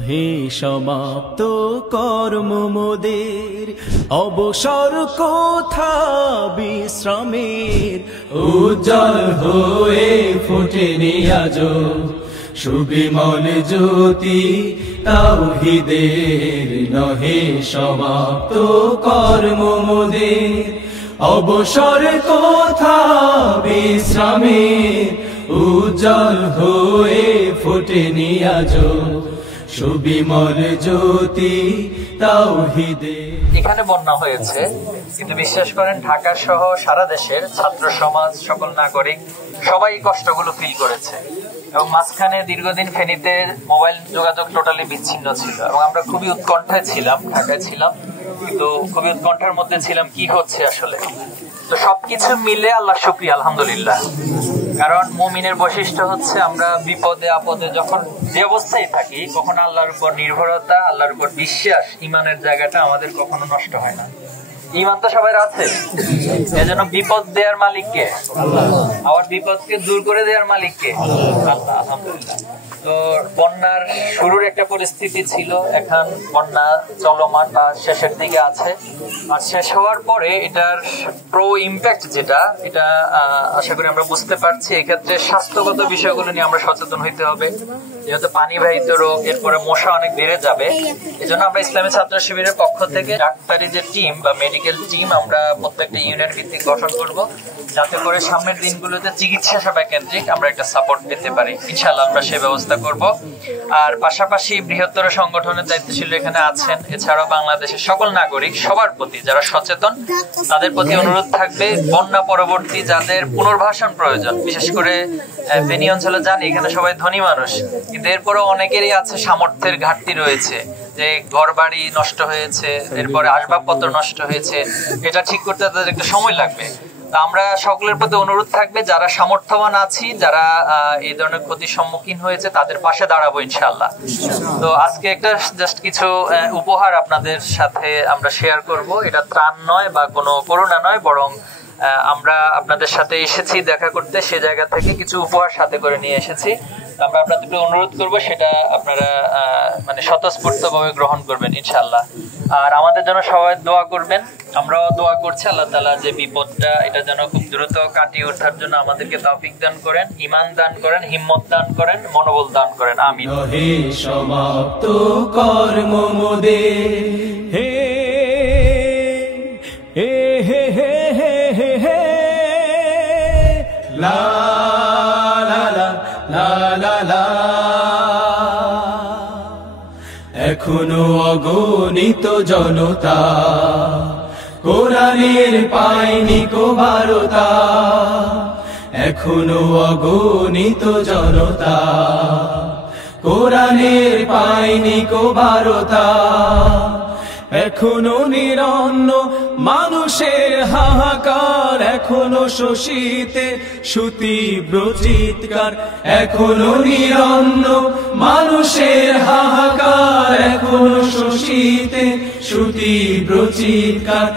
নহে সমাপ্ত কর্ম মোদের, অবসর কোথা বিশ্রামের, উজ্জ্বল হয়ে ফোটেনি আজো সুবিমল জ্যোতি তাওহীদের। নহে সমাপ্ত কর্ম মোদের, অবসর কোথা বিশ্রামের, উজ্জ্বল হয়ে ফোটেনি আজো সুবিমল জ্যোতি তাওহীদের। এখানে বন্যা হয়েছে, কিন্তু বিশ্বাস করেন ঢাকা সহ সারা দেশের ছাত্র সমাজ, সকল নাগরিক সবাই কষ্টগুলো ফিল করেছে। এবং মাঝখানে দীর্ঘদিন ফেনীতে মোবাইল যোগাযোগ টোটালি বিচ্ছিন্ন ছিল এবং আমরা খুবই উৎকণ্ঠায় ছিলাম, ঢাকায় ছিলাম, কিন্তু খুবই উৎকণ্ঠার মধ্যে ছিলাম কি হচ্ছে আসলে। তো সবকিছু মিলে আল্লাহ শুকরিয়া, আলহামদুলিল্লাহ। কারণ মুমিনের বৈশিষ্ট্য হচ্ছে আমরা বিপদে আপদে যখন যে অবস্থায় থাকি, কখনো আল্লাহর উপর নির্ভরতা, আল্লাহর উপর বিশ্বাস, ইমানের জায়গাটা আমাদের কখনো নষ্ট হয় না। ইমান তো সবাই আছে, এজন্য বিপদ দেওয়ার মালিককে, আবার বিপদকে দূর করে দেওয়ার মালিককে আল্লাহ, আলহামদুলিল্লাহ। তো বন্যার শুরুর একটা পরিস্থিতি ছিল, এখন বন্যা চলমান বা শেষের দিকে আছে। আর শেষ হওয়ার পরে এটার প্রো ইম্প্যাক্ট যেটা, এটা আশা করি আমরা বুঝতে পারছি। এক্ষেত্রে স্বাস্থ্যগত বিষয়গুলো নিয়ে আমরা সচেতন হইতে হবে, যেহেতু পানিবাহিত রোগ, এরপরে মশা অনেক বেড়ে যাবে। এই জন্য আমরা ইসলামী ছাত্র শিবিরের পক্ষ থেকে ডাক্তারি যে টিম বা মেডিকেল টিম আমরা প্রত্যেকটা ইউনিয়ন ভিত্তিক গঠন করব, যাতে করে সামনের দিনগুলোতে চিকিৎসা সেবা কেন্দ্রিক আমরা একটা সাপোর্ট পেতে পারি। ইনশাআল্লাহ আমরা সে ব্যবস্থা করব। আর পাশাপাশি বৃহত্তর সংগঠনের দায়িত্বশীল এখানে আছেন, এছাড়াও বাংলাদেশের সকল নাগরিক সবার প্রতি যারা সচেতন, তাদের প্রতি অনুরোধ থাকবে বন্যা পরবর্তী যাদের পুনর্বাসন প্রয়োজন, বিশেষ করে ফেনী অঞ্চলে জানি এখানে সবাই ধনী মানুষ, কিন্তু এরপরেও অনেকেরই আছে সামর্থ্যের ঘাটতি রয়েছে, যে ঘর বাড়ি নষ্ট হয়েছে, এরপরে আসবাবপত্র নষ্ট হয়েছে, এটা ঠিক করতে তাদের একটু সময় লাগবে। আমরা সকলের প্রতি অনুরোধ থাকবে যারা সামর্থ্যবান আছি, যারা এই ধরনের ক্ষতির সম্মুখীন হয়েছে, তাদের পাশে দাঁড়াবো ইনশাআল্লাহ। তো আজকে একটা জাস্ট কিছু উপহার আপনাদের সাথে আমরা শেয়ার করব। এটা ত্রাণ নয় বা কোনো করুণা নয়, বরং আমরা আপনাদের সাথে এসেছি দেখা করতে, সে জায়গা থেকে কিছু উপহার সাথে করে নিয়ে এসেছি। আমরা আপনাদেরকে অনুরোধ করব সেটা আপনারা মানে স্বতঃস্ফূর্ত ভাবে গ্রহণ করবেন ইনশাআল্লাহ। আর আমাদের জন্য সবাই দোয়া করবেন, আমরাও দোয়া করছি আল্লাহ তাআলা যে বিপদটা এটা যেন খুব দ্রুত কাটিয়ে ওঠার জন্য আমাদেরকে তৌফিক দান করেন, ঈমান দান করেন, হিম্মত দান করেন, মনোবল দান করেন, আমিন। নহে সমাপ্ত কর্ম মোদের, হে হে হে হে হে হে লা লা লা লা লা লা। এখনো অগণিত জনতা কোরআনের পায়নি কো বারতা, এখনো অগণিত জনতা কোরআনের পায়নি কো বারতা। এখনো নিরন্ন মানুষের হাহাকার, এখনো শোষিতে সুতীব্র চিৎকার, এখনো নিরন্ন মানুষের হাহাকার, এখনো শোষিতে সুতীব্র চিৎকার।